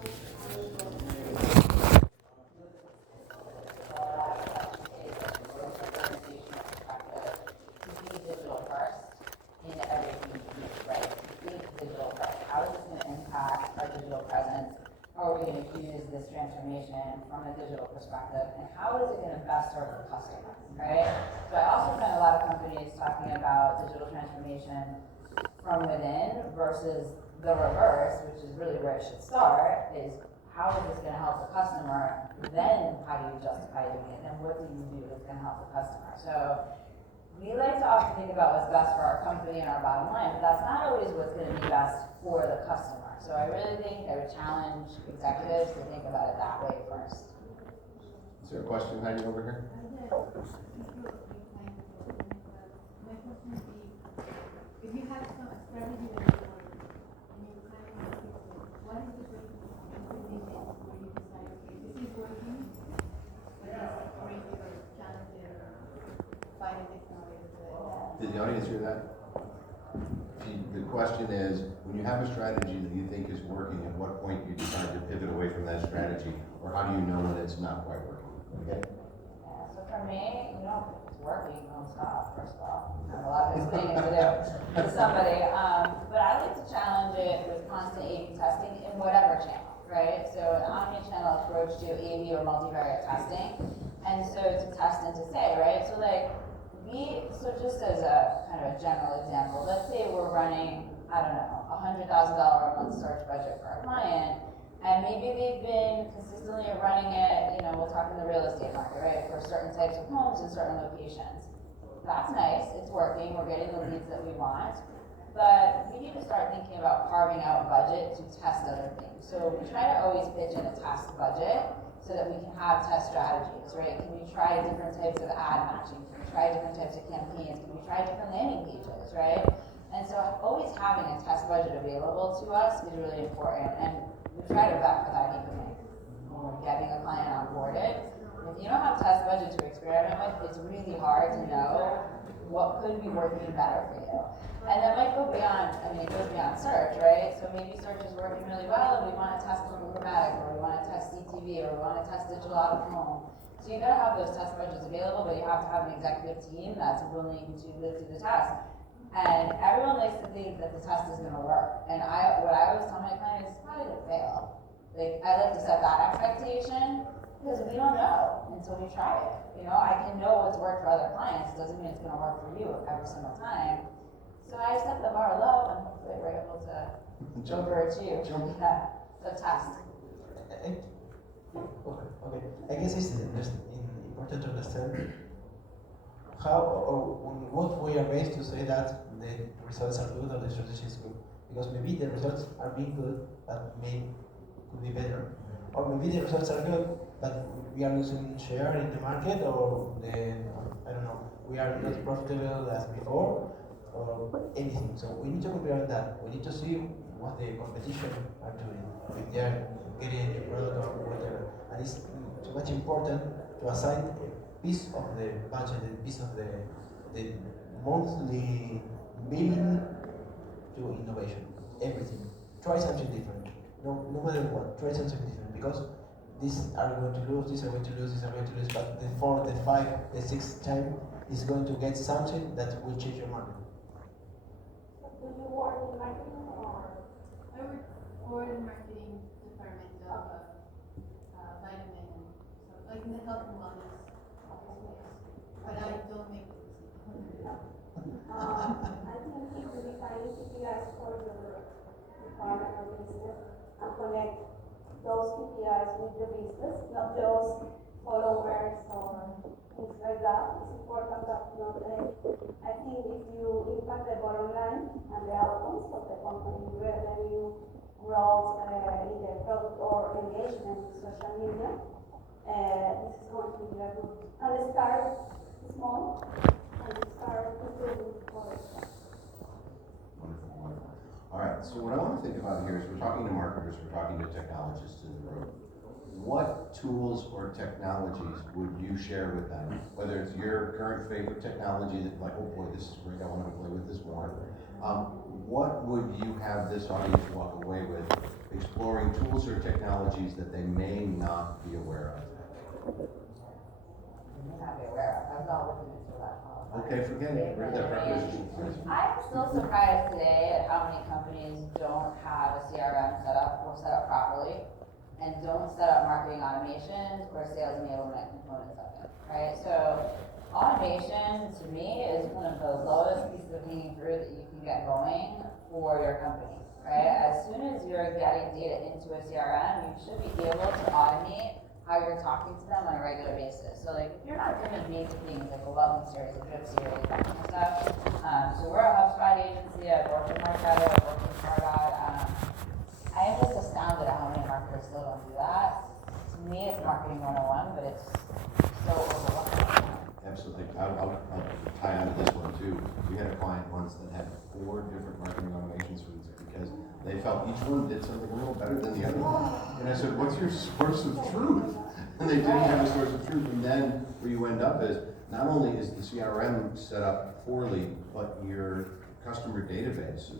Digital first in everything we do, right? Think digital first. How is this going to impact our digital presence? How are we going to use this transformation from a digital perspective? And how is it going to best serve the customer, right? So I also find a lot of companies talking about digital transformation from within versus the reverse, which is really where it should start, is how is this going to help the customer? Then how do you justify doing it? And what do you do that's going to help the customer? So we like to often think about what's best for our company and our bottom line, but that's not always what's going to be best for the customer. So I really think I would challenge executives to think about it that way first. Is there a question hiding over here? If you have some strategy that you work and you kind of what is the great implementation where you decide, okay, this is working, but it's great or challenging or finding different ways to do it. Did the audience hear that? The question is, when you have a strategy that you think is working, at what point do you decide to pivot away from that strategy? Or how do you know when it's not quite working? Okay? Yeah, so for me, it's working, don't stop, first of all. I have a lot of explaining to do to somebody. But I like to challenge it with constant A/B testing in whatever channel, right? So an omni-channel approach to A/B or multivariate testing. And so to test and to say, right? So just as a kind of a general example, let's say we're running, I don't know, $100,000 a month search budget for a client, and maybe they've been consistently running it, we'll talk in the real estate market, right, for certain types of homes in certain locations. That's nice, it's working, we're getting the leads that we want, but we need to start thinking about carving out budget to test other things. So we try to always pitch in a test budget so that we can have test strategies, right? Can we try different types of ad matching? Can we try different types of campaigns? Can we try different landing pages, right? And so always having a test budget available to us is really important. And we try to vet for that even when we're getting a client onboarded. If you don't have a test budget to experiment with, it's really hard to know what could be working better for you. And that might go beyond, it goes beyond search, right? So maybe search is working really well and we want to test programmatic, or we want to test CTV, or we want to test digital out of home. So you gotta have those test budgets available, but you have to have an executive team that's willing to live through the test. And everyone likes to think that the test is gonna work. And what I always tell my clients is it's probably gonna fail. I like to set that expectation because we don't know until we try it. I can know what's worked for other clients, it doesn't mean it's gonna work for you every single time. So I set the bar low and hopefully we're able to overachieve the test. Okay. I guess it's important to understand how or in what way are based to say that the results are good or the strategy is good. Because maybe the results are being good, but could be better. Or maybe the results are good, but we are losing share in the market, or we are not profitable as before, or anything. So we need to compare that. We need to see what the competition are doing, if they are getting a new product or whatever. And it's too much important to assign a piece of the budget, a piece of the monthly billing to innovation. Everything. Try something different. No matter what, try something different, because these are going to lose, these are going to lose, these are going to lose, but the fourth, the fifth, the sixth time is going to get something that will change your market. Do you work in marketing or? I work for the marketing department of vitamin and so like in the health and wellness space. But I don't make the decision. I think if you define KPIs for your department or business and connect those KPIs with the business, not just followers or things like that. It's important that I think if you impact the bottom line and the outcomes of the company, revenue, growth in the product or engagement in social media, this is going to be a good. And start small and start improving others. Wonderful. All right, so what I want to think about here is we're talking to marketers, we're talking to technologists in the room. What tools or technologies would you share with them? Whether it's your current favorite technology that like, oh boy, this is great, I want to play with this more. What would you have this audience walk away with exploring tools or technologies that they may not be aware of. Not be aware of, I was all looking into that. Okay, forget it, rid of that preposition. I'm still surprised today at how many companies don't have a CRM set up or set up properly, and don't set up marketing automations or sales enablement components of it, right? So automation, to me, is one of the lowest pieces of hanging fruit that you can get going for your company, right? As soon as you're getting data into a CRM, you should be able to automate how you're talking to them on a regular basis. So like, if you're not doing basic things like a welcome series, a drip series, that kind of stuff. So we're a HubSpot agency, I've worked with Marketo, I've worked with Pardot. I am just astounded at how many marketers still don't do that. To me, it's marketing 101, but it's so overwhelming. Absolutely. I'll tie on to this one too. We had a client once that had 4 different marketing automation suites because they felt each one did something a little better than the other one. And I said, what's your source of truth? And they didn't have a source of truth. And then where you end up is, not only is the CRM set up poorly, but your customer database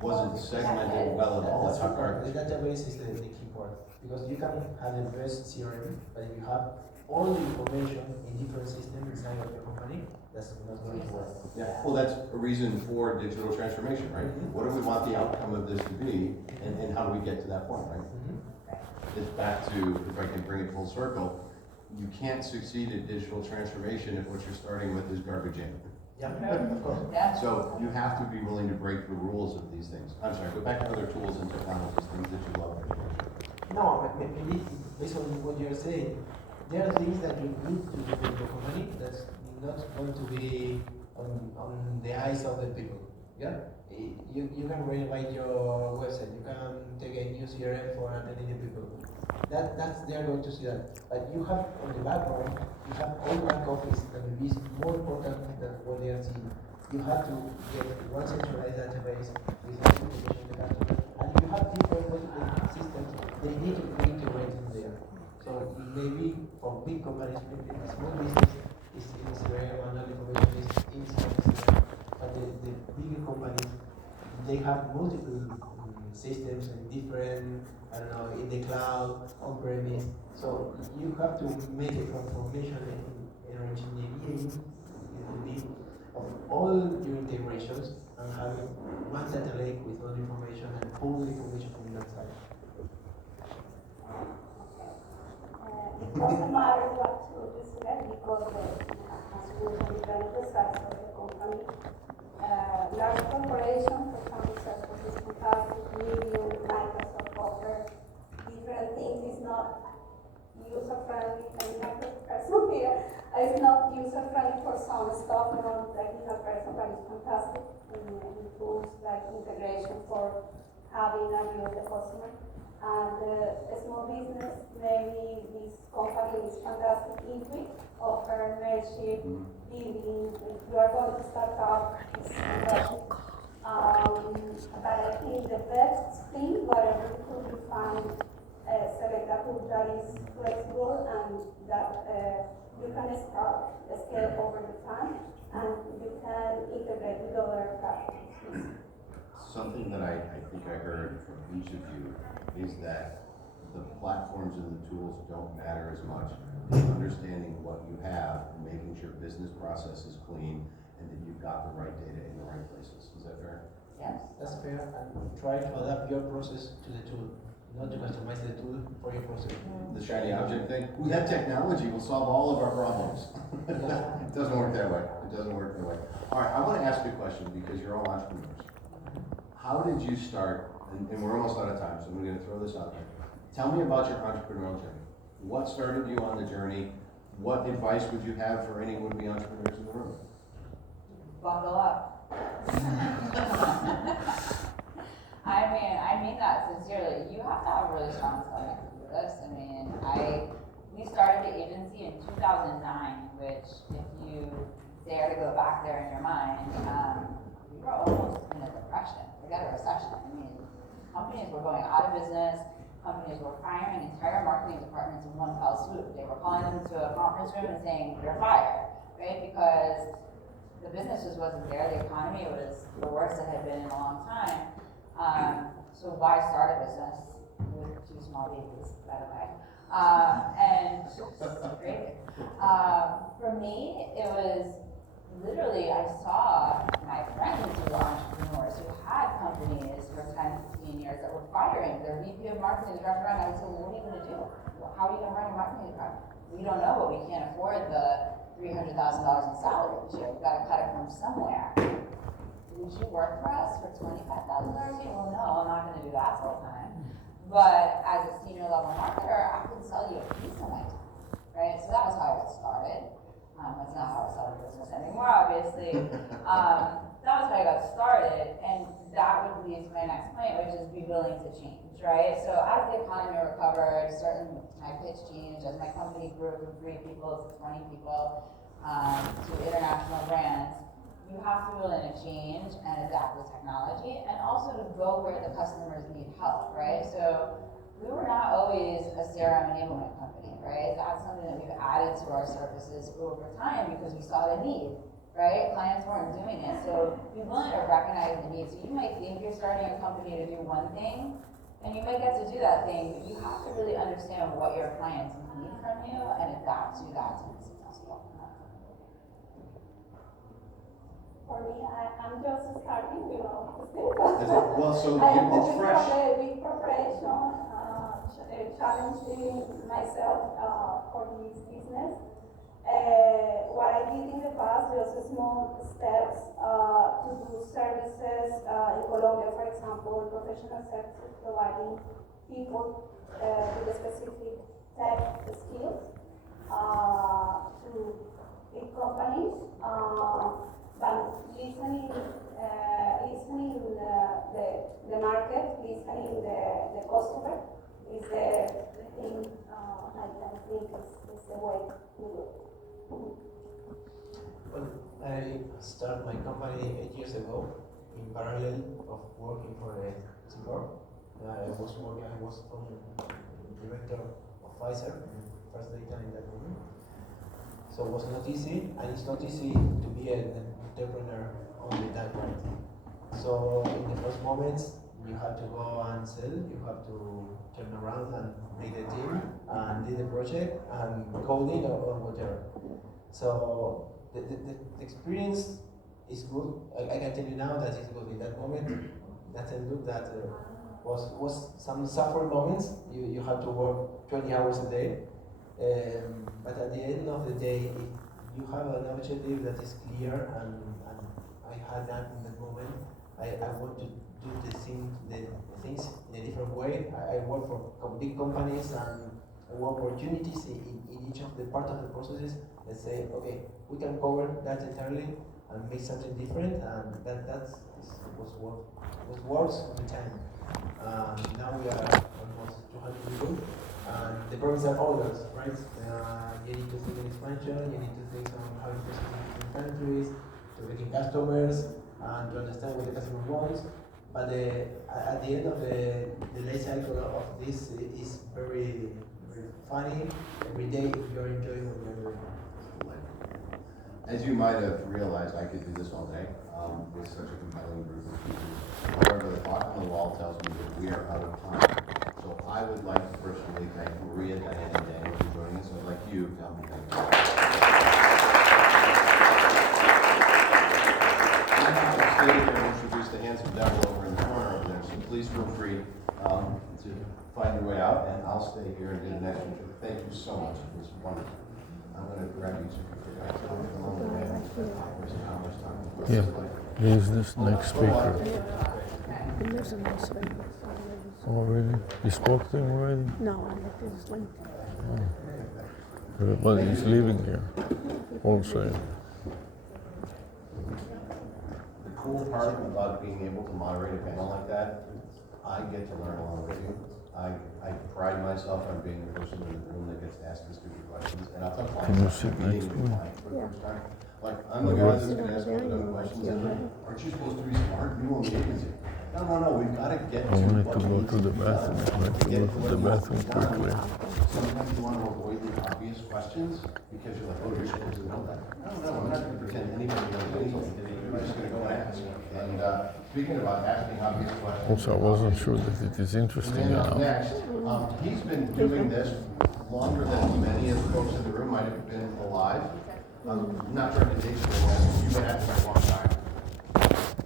wasn't segmented well at all. That's the part. The database is the key part. Because you can have the best CRM, but if you have all the information in different systems inside of your company, that's not going to work. Yeah, well, that's a reason for digital transformation, right? What do we want the outcome of this to be, and how do we get to that point, right? It's back to, if I can bring it full circle, you can't succeed at digital transformation if what you're starting with is garbage in. Yeah, of course. Yeah. So you have to be willing to break the rules of these things. I'm sorry, go back to other tools and technologies, things that you love. No, maybe based on what you're saying, there are things that you need to do in your company that's not going to be on the eyes of the people. Yeah? You can rewrite your website, you can take a new CRM for attending the people. That's they're going to see that. But you have on the background, you have all back office that will be more important than what they are seeing. You have to get one centralized database with all the information of the customer. And if you have different multiple systems, they need to be integrated there. So maybe for big companies, maybe small business is CRM and all information is inside the system. But the bigger companies, they have multiple systems and different, I don't know, in the cloud, on-premise. So you have to make a transformation in engineering of all your integrations and having one data lake with all the information and pull the information from that side. It doesn't matter what tool you select because as we develop the size of the company, large corporations, for example, Salesforce is fantastic, medium, Microsoft offer different things. It's not user-friendly, and not the person here. It's not user-friendly for some stuff, not technical person, but it's fantastic in tools like integration for having a view of the customer. And a small business, maybe this company is fantastic Intuit, offer membership, billing. If you are going to start up, it's fantastic. But I think the best thing, whatever tool you find, select a tool that is flexible and that you can scale over the time, and you can integrate with other platforms. Something that I think I heard from each of you is that the platforms and the tools don't matter as much. Understanding what you have and making sure business process is clean and that you've got the right data in the right places. Is that fair? Yes. That's fair, and try to adapt your process to the tool, not to customize the tool for your process. The shiny object thing? Ooh, that technology will solve all of our problems. It doesn't work that way. It doesn't work that way. All right, I want to ask you a question because you're all entrepreneurs. How did you start, and we're almost out of time, so I'm going to throw this out there. Tell me about your entrepreneurial journey. What started you on the journey? What advice would you have for any would-be entrepreneurs in the room? Buckle up. I mean that sincerely. You have to have a really strong stomach to do this. I mean, we started the agency in 2009, which if you dare to go back there in your mind, we were almost in a depression. Forget a recession. I mean, companies were going out of business. Companies were firing entire marketing departments in one fell swoop. They were calling them into a conference room and saying, "You're fired," right? Because the business just wasn't there. The economy was the worst it had been in a long time. So why start a business? with 2 small babies, by the way. And great. For me, it was literally, I saw my friends who were entrepreneurs who had companies for 10, 15 years that were firing their VP of marketing, the director, and I said, well, what are you going to do? How are you going to run your marketing department? We don't know, but we can't afford the $300,000 in salary this year. We've got to cut it from somewhere. Would you work for us for $25,000 a year? Well, no, I'm not going to do that full time. But as a senior level marketer, I can sell you a piece of my time, right? So that was how I got started. That's not how I sell a business anymore, obviously. That was how I got started, and that would lead to my next point, which is be willing to change, right? So as the economy recovered, my pitch changed, as my company grew from 3 people to 20 people, to international brands, you have to be willing to change and adapt with technology, and also to go where the customers need help, right? So we were not always a CRM enablement company, right? That's something that we've added to our services over time because we saw the need, right? Clients weren't doing it, so be willing to recognize the need. So you might think you're starting a company to do one thing, and you might get to do that thing, but you have to really understand what your clients need from you and adapt to that to be successful. For me, I'm just starting, Well, so I am it's moving fresh. from a big corporation, challenging myself for this business. What I did in the past was small steps to do services in Colombia, for example, professional services providing people with specific tech skills to big companies. But listening the market, listening the customer is the thing I think is the way to do it. Well, I started my company 8 years ago in parallel of working for a Singapore. I was director of Pfizer, first data in that moment. So it was not easy, and it's not easy to be an entrepreneur only that point. So in the first moments, you have to go and sell, you have to turn around and make the team and lead the project and coding or whatever. So the experience is good. I can tell you now that it's good. In that moment, doesn't look that was some suffering moments. You have to work 20 hours a day. But at the end of the day, if you have an objective that is clear, and I had that in that moment, I want to do the things in a different way. I work for big companies and work opportunities in each of the part of the processes and say, okay, we can cover that entirely and make something different, and that's what works all the time. Now we are almost 200 people. The problems are others, right? You need to think in expansion, you need to think on how to present in different countries, to reaching customers, and to understand what the customer wants. But at the end of the life cycle of this is very, very funny. Every day, if you're enjoying what you're doing. As you might have realized, I could do this all day with such a compelling group of people. However, the clock on the wall tells me that we are out of time. So I would like to personally thank Maria, Diane, and Daniel for joining us. I'd like you to help me thank you. I'm not going to stay here and introduce the handsome devil over in the corner over there, so please feel free to find your way out, and I'll stay here and do the next one. Thank you so much. It was wonderful. I'm going to grab you so you can figure out along the way how much time. Yeah, here's this next speaker. Already? You spoke to him already? No, I left this link. Everybody is leaving here. Also. The cool part about being able to moderate a panel like that, I get to learn along with you. I pride myself on being the person in the room that gets asked the stupid questions, and I'll tell clients Can you I'm sit meeting next to with me? clients for the Yeah. first time. Like, I'm the guy that's gonna ask all the dumb questions, and aren't you supposed to be smart? You own the agency. No, we've gotta get to I wanted what to go needs to the be bathroom. done. I'd like to go to the bathroom quickly. Sometimes you wanna avoid the obvious questions, because you're like, oh, you're supposed to know that. No, I'm not gonna pretend anybody knows anything, we're just gonna go and ask. And, speaking about asking obvious questions. Also, I wasn't sure that it is And interesting then enough. next, he's been doing this longer than many of the folks in the room might have been alive. I'm not trying to dig too long, you've been at this a long time.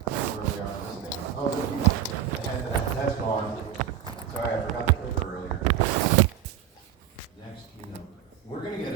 Where we are on this thing. Oh, look, that's gone. Sorry, I forgot